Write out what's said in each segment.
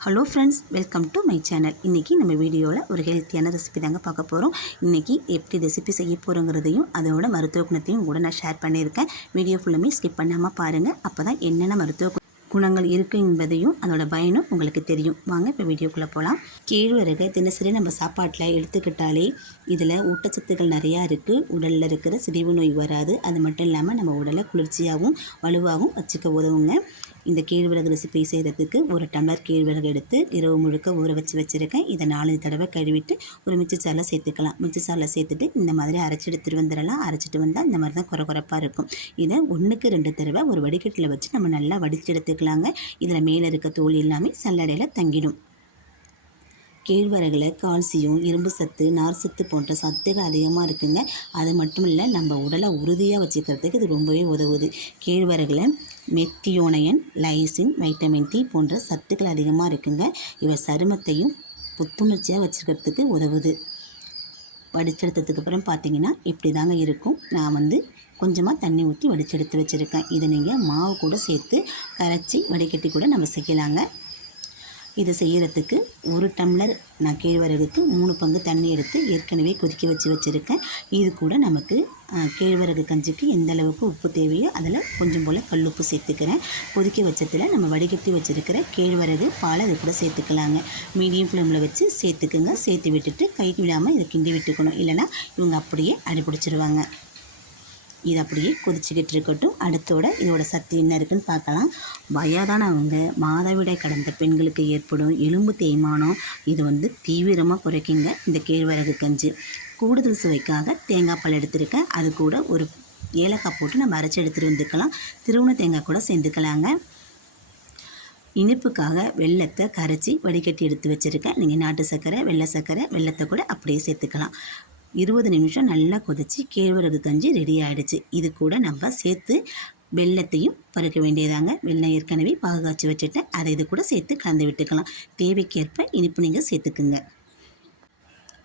Hello friends welcome to my channel இன்றைக்கி நம்ம வீடியோவில் ஒரு ஹெல்த்தியான ரெசிபி தாங்க பார்க்க போகிறோம் இன்றைக்கி எப்படி ரெசிபி செய்ய போகிறோங்கிறதையும் அதோட மருத்துவ குணத்தையும் கூட நான் ஷேர் பண்ணியிருக்கேன். வீடியோ ஃபுல்லுமே ஸ்கிப் பண்ணாமல் பாருங்கள் அப்போ தான் என்னென்ன மருத்துவ குணங்கள் இருக்குது என்பதையும் அதோட பயனும் உங்களுக்கு தெரியும். வாங்க இப்போ வீடியோக்குள்ளே போகலாம் கேழ்வரகு தினசரி நம்ம சாப்பாட்டில் எடுத்துக்கிட்டாலே இதில் ஊட்டச்சத்துக்கள் நிறையா இருக்குது உடலில் இருக்கிற சிதைவு நோய் வராது. அது மட்டும் இல்லாமல் நம்ம உடலை குளிர்ச்சியாகவும் வலுவாகவும் வச்சுக்க உதவுங்க. இந்த கேழ்வரகு ரெசிபி செய்கிறதுக்கு ஒரு டம்ளர் கேழ்வரகு எடுத்து இரவு முழுக்க ஊற வச்சு வச்சுருக்கேன். இதை நாலு தடவை கழுவிட்டு ஒரு மிக்சி சேர்த்துக்கலாம். மிக்சி சேர்த்துட்டு இந்த மாதிரி அரைச்சி எடுத்துகிட்டு வந்துடலாம். அரைச்சிட்டு வந்தால் இந்த மாதிரி தான் குறை குறைப்பாக இருக்கும். இதை ஒன்றுக்கு ரெண்டு தடவை ஒரு வடிகட்டில் வச்சு நம்ம நல்லா வடித்து எடுத்துக்கலாங்க. இதில் மேலே இருக்க தோல் எல்லாமே சல்லடையில் தங்கிடும். கேழ்வரகில் கால்சியம் இரும்பு சத்து நார் சத்து போன்ற சத்துகள் அதிகமாக இருக்குங்க. அது மட்டும் இல்லை நம்ம உடலை உறுதியாக வச்சுக்கிறதுக்கு இது ரொம்பவே உதவுது. கேழ்வரகில் மெத்தியோனையன் லைசின் வைட்டமின் டி போன்ற சத்துக்கள் அதிகமாக இருக்குங்க. இவை சருமத்தையும் புத்துணர்ச்சியாக வச்சுருக்கிறதுக்கு உதவுது. வடிச்செடுத்ததுக்கு அப்புறம் பார்த்தீங்கன்னா இப்படி தாங்க இருக்கும். நான் வந்து கொஞ்சமாக தண்ணி ஊற்றி வடிச்செடுத்து வச்சுருக்கேன். இதை நீங்கள் மாவு கூட சேர்த்து கரைச்சி வடிகட்டி கூட நம்ம செய்யலாங்க. இதை செய்கிறதுக்கு ஒரு டம்ளர் நான் கேழ்வரகுக்கு மூணு பங்கு தண்ணி எடுத்து ஏற்கனவே கொதிக்க வச்சு வச்சுருக்கேன். இது கூட நமக்கு கேழ்வரகு கஞ்சிக்கு எந்த அளவுக்கு உப்பு தேவையோ அதில் கொஞ்சம் போல் கல்லுப்பு சேர்த்துக்கிறேன். கொதிக்க வச்சத்தில் நம்ம வடிகட்டி வச்சுருக்கிற கேழ்வரகு பால் அது கூட சேர்த்துக்கலாங்க. மீடியம் ஃப்ளேமில் வச்சு சேர்த்துக்குங்க. சேர்த்து விட்டுட்டு கை விடாமல் இதை கிண்டி விட்டுக்கணும். இல்லைன்னா இவங்க அப்படியே அடிபிடிச்சிருவாங்க இது அப்படியே கொதிச்சுக்கிட்டு இருக்கட்டும். அடுத்தோட இதோட சத்து என்ன இருக்குன்னு பார்க்கலாம். வயதானவங்க மாதவிடாய் கடந்த பெண்களுக்கு ஏற்படும் எலும்பு தேய்மானம் இது வந்து தீவிரமாக குறைக்குங்க. இந்த கேழ்வரகு கஞ்சி. கூடுதல் சுவைக்காக தேங்காய் பால் எடுத்திருக்கேன். அது கூட ஒரு ஏலக்காய் போட்டு நம்ம அரைச்சி எடுத்துகிட்டு வந்துக்கலாம். திருவண்ண தேங்காய் கூட சேர்ந்துக்கலாங்க. இனிப்புக்காக வெள்ளத்தை கரைச்சி வடிகட்டி எடுத்து வச்சுருக்கேன். நீங்கள் நாட்டு சர்க்கரை வெள்ளை சர்க்கரை வெள்ளத்தை கூட அப்படியே சேர்த்துக்கலாம். இருபது நிமிஷம் நல்லா கொதிச்சு கேழ்வரகு கஞ்சி ரெடி ஆகிடுச்சு இது கூட நம்ம சேர்த்து வெள்ளத்தையும் பருக்க வேண்டியதாங்க. வெள்ளம் ஏற்கனவே பாகு காய்ச்சி வச்சுட்டேன். அதை இது கூட சேர்த்து கலந்து விட்டுக்கலாம். தேவைக்கேற்ப இனிப்பு நீங்கள் சேர்த்துக்குங்க.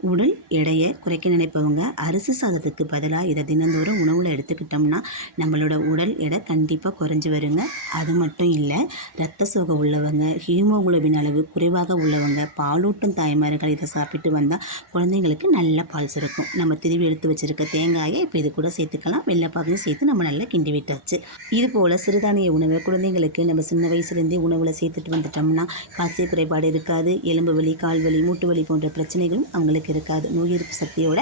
உடல் எடையை குறைக்க நினைப்பவங்க அரிசி சாதத்துக்கு பதிலாக இதை தினந்தோறும் உணவில் எடுத்துக்கிட்டோம்னா நம்மளோட உடல் எடை கண்டிப்பாக குறைஞ்சி வருங்க. அது மட்டும் இல்லை ரத்த சோகை உள்ளவங்க ஹீமோகுளோபின் அளவு குறைவாக உள்ளவங்க பாலூட்டும் தாய்மார்கள் இதை சாப்பிட்டு வந்தால் குழந்தைங்களுக்கு நல்ல பால் சுரக்கும். நம்ம திருவி எடுத்து வச்சுருக்க தேங்காயை இப்போ இது கூட சேர்த்துக்கலாம். வெள்ளைப்பாகையும் சேர்த்து நம்ம நல்லா கிண்டி விட்டாச்சு. இது போல் சிறுதானிய உணவை குழந்தைங்களுக்கு நம்ம சின்ன வயசுலேருந்தே உணவில் சேர்த்துட்டு வந்துட்டோம்னா காசு குறைபாடு இருக்காது. எலும்பு வலி கால் வலி மூட்டு வலி போன்ற பிரச்சனைகளும் அவங்களுக்கு இருக்காது. நோய் எதிர்ப்பு சக்தியோட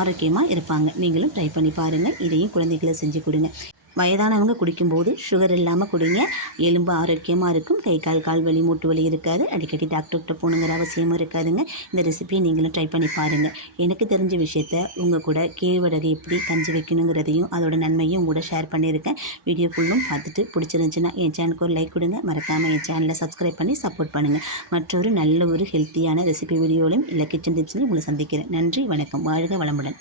ஆரோக்கியமாக இருப்பாங்க. நீங்களும் ட்ரை பண்ணி பாருங்கள் இதையும் குழந்தைகளை செஞ்சு கொடுங்க. வயதானவங்க குடிக்கும்போது சுகர் இல்லாமல் குடிங்க. எலும்பு ஆரோக்கியமாக இருக்கும். கை கால் கால் வலி மூட்டு வலி இருக்காது. அடிக்கடி டாக்டர்கிட்ட போகணுங்கிற அவசியமும் இருக்காதுங்க. இந்த ரெசிபியை நீங்களும் ட்ரை பண்ணி பாருங்கள் எனக்கு தெரிஞ்ச விஷயத்த உங்கள் கூட கேழ்வரகு எப்படி கஞ்சி வைக்கணுங்கிறதையும் அதோட நன்மையும் கூட ஷேர் பண்ணியிருக்கேன். வீடியோ ஃபுல்லும் பார்த்துட்டு பிடிச்சிருந்துச்சுன்னா என் சேனலுக்கு ஒரு லைக் கொடுங்க. மறக்காமல் என் சேனலை சப்ஸ்கிரைப் பண்ணி சப்போர்ட் பண்ணுங்கள் மற்றொரு நல்ல ஒரு ஹெல்த்தியான ரெசிபி வீடியோலையும் இல்லை கிச்சன் டிப்ஸ்லையும் உங்களை சந்திக்கிறேன். நன்றி வணக்கம். வாழ்க வளமுடன்.